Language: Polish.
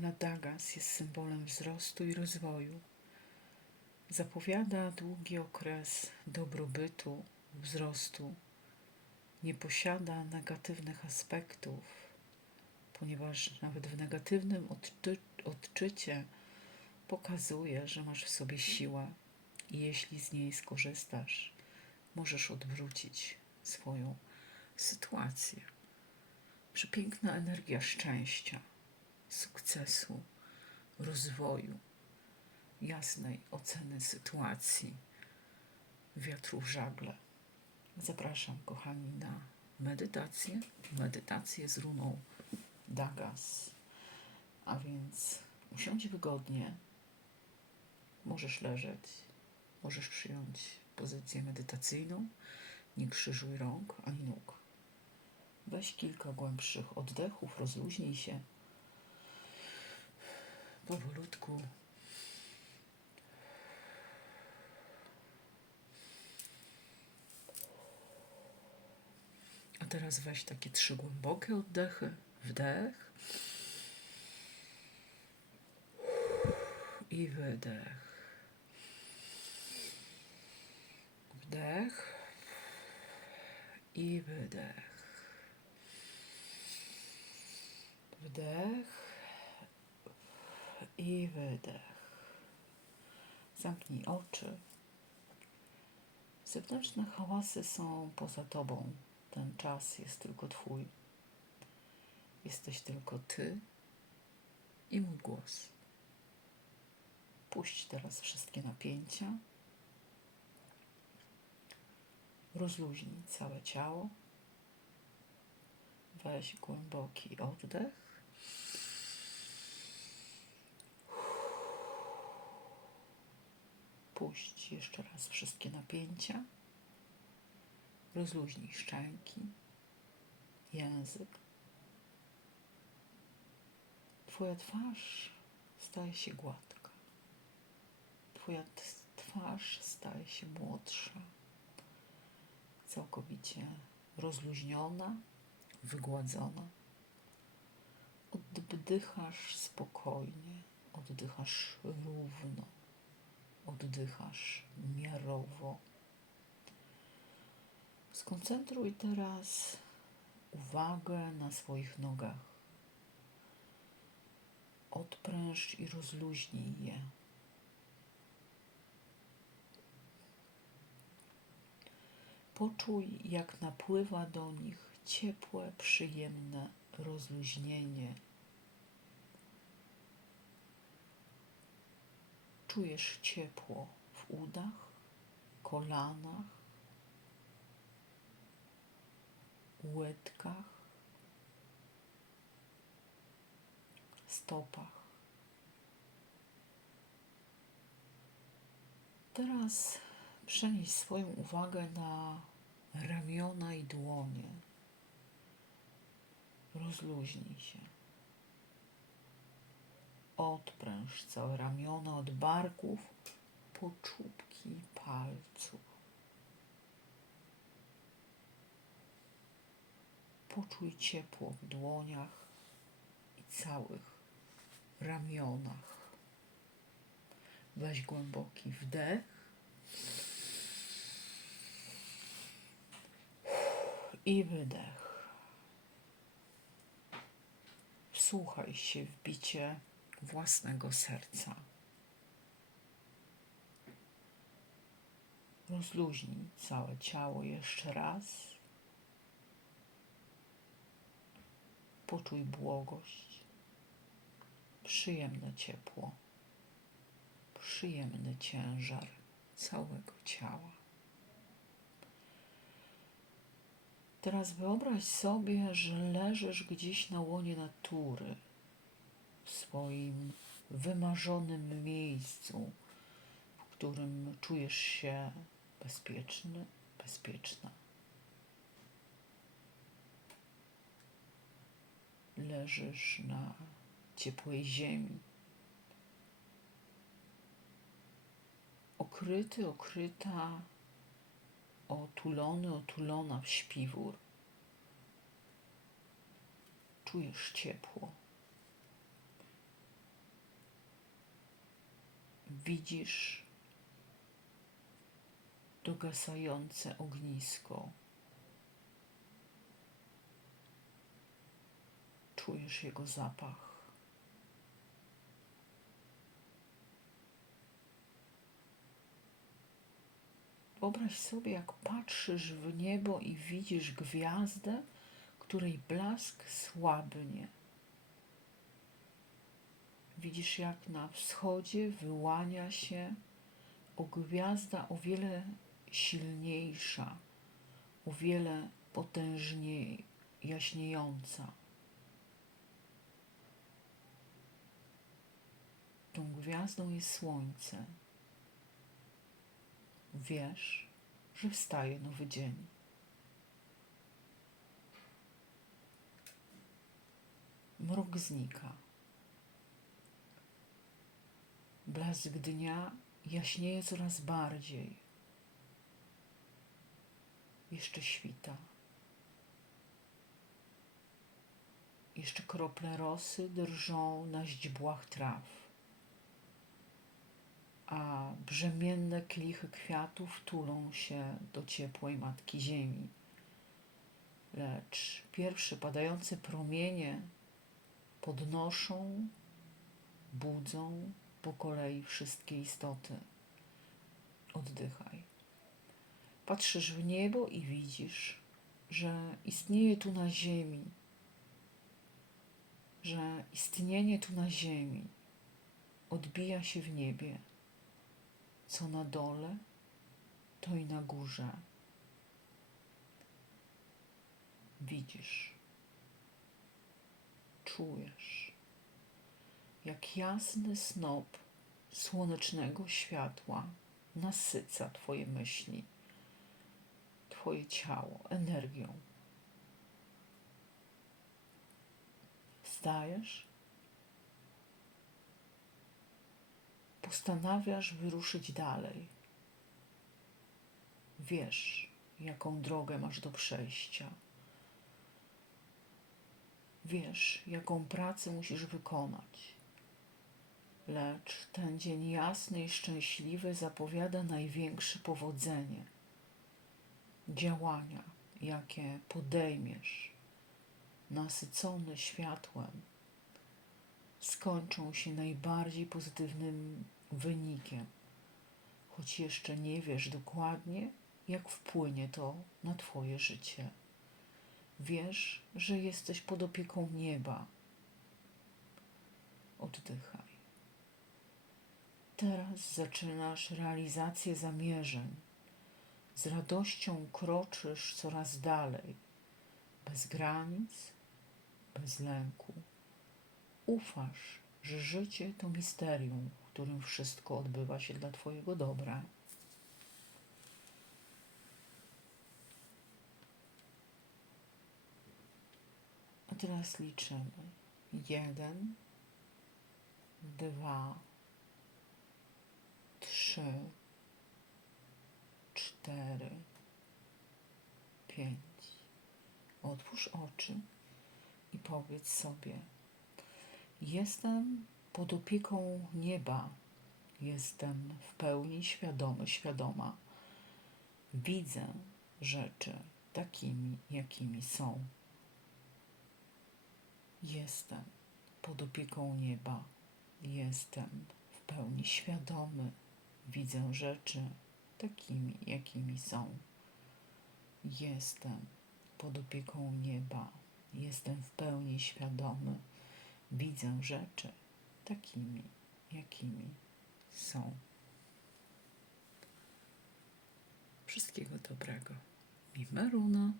runa Dagas jest symbolem wzrostu i rozwoju. Zapowiada długi okres dobrobytu, wzrostu. Nie posiada negatywnych aspektów, ponieważ nawet w negatywnym odczy- odczycie pokazuje, że masz w sobie siłę i jeśli z niej skorzystasz, możesz odwrócić swoją sytuację. Przepiękna energia szczęścia, sukcesu, rozwoju, jasnej oceny sytuacji, wiatru w żagle. Zapraszam, kochani, na medytację. Medytację z runą Dagas. A więc usiądź wygodnie. Możesz leżeć, możesz przyjąć pozycję medytacyjną. Nie krzyżuj rąk ani nóg. Weź kilka głębszych oddechów, rozluźnij się. Powolutku. A teraz weź takie trzy głębokie oddechy. Wdech. I wydech. Wdech. I wydech. Wdech i wydech. Zamknij oczy. Zewnętrzne hałasy są poza tobą. Ten czas jest tylko twój. Jesteś tylko ty i mój głos. Puść teraz wszystkie napięcia. Rozluźnij całe ciało. Weź głęboki oddech. Puść jeszcze raz wszystkie napięcia. Rozluźnij szczęki, język. Twoja twarz staje się gładka. Twoja twarz staje się młodsza, całkowicie rozluźniona, wygładzona. Oddychasz spokojnie, oddychasz równo oddychasz miarowo. Skoncentruj teraz uwagę na swoich nogach. Odpręż i rozluźnij je. Poczuj, jak napływa do nich ciepłe, przyjemne rozluźnienie Czujesz ciepło w udach, kolanach, łydkach, stopach. Teraz przenieś swoją uwagę na ramiona i dłonie. Rozluźnij się. Odpręż całe ramiona od barków po czubki palców. Poczuj ciepło w dłoniach i całych ramionach. Weź głęboki wdech i wydech. Wsłuchaj się w bicie własnego serca. Rozluźnij całe ciało jeszcze raz. Poczuj błogość, przyjemne ciepło, przyjemny ciężar całego ciała. Teraz wyobraź sobie, że leżysz gdzieś na łonie natury w swoim wymarzonym miejscu, w którym czujesz się bezpieczny, bezpieczna. Leżysz na ciepłej ziemi. Okryty, okryta, otulony, otulona w śpiwór. Czujesz ciepło widzisz dogasające ognisko. Czujesz jego zapach. Wyobraź sobie, jak patrzysz w niebo i widzisz gwiazdę, której blask słabnie. Widzisz, jak na wschodzie wyłania się o gwiazda o wiele silniejsza, o wiele potężniej jaśniejąca. Tą gwiazdą jest słońce. Wiesz, że wstaje nowy dzień. Mrok znika. Blask dnia jaśnieje coraz bardziej. Jeszcze świta. Jeszcze krople rosy drżą na źdźbłach traw, a brzemienne klichy kwiatów tulą się do ciepłej matki ziemi. Lecz pierwsze padające promienie podnoszą, budzą po kolei wszystkie istoty. Oddychaj. Patrzysz w niebo i widzisz, że istnieje tu na ziemi, że istnienie tu na ziemi odbija się w niebie, co na dole, to i na górze. Widzisz, czujesz jak jasny snop słonecznego światła nasyca Twoje myśli, Twoje ciało energią. Wstajesz, postanawiasz wyruszyć dalej. Wiesz, jaką drogę masz do przejścia. Wiesz, jaką pracę musisz wykonać lecz ten dzień jasny i szczęśliwy zapowiada największe powodzenie. Działania, jakie podejmiesz, nasycone światłem, skończą się najbardziej pozytywnym wynikiem, choć jeszcze nie wiesz dokładnie, jak wpłynie to na Twoje życie. Wiesz, że jesteś pod opieką nieba. Oddychaj. Teraz zaczynasz realizację zamierzeń. Z radością kroczysz coraz dalej, bez granic, bez lęku. Ufasz, że życie to misterium, w którym wszystko odbywa się dla Twojego dobra. A teraz liczymy. Jeden, dwa, trzy, cztery, pięć. Otwórz oczy i powiedz sobie: Jestem pod opieką nieba, jestem w pełni świadomy, świadoma. Widzę rzeczy takimi, jakimi są. Jestem pod opieką nieba, jestem w pełni świadomy, Widzę rzeczy takimi, jakimi są. Jestem pod opieką nieba. Jestem w pełni świadomy. Widzę rzeczy takimi, jakimi są. Wszystkiego dobrego. Mimaruna.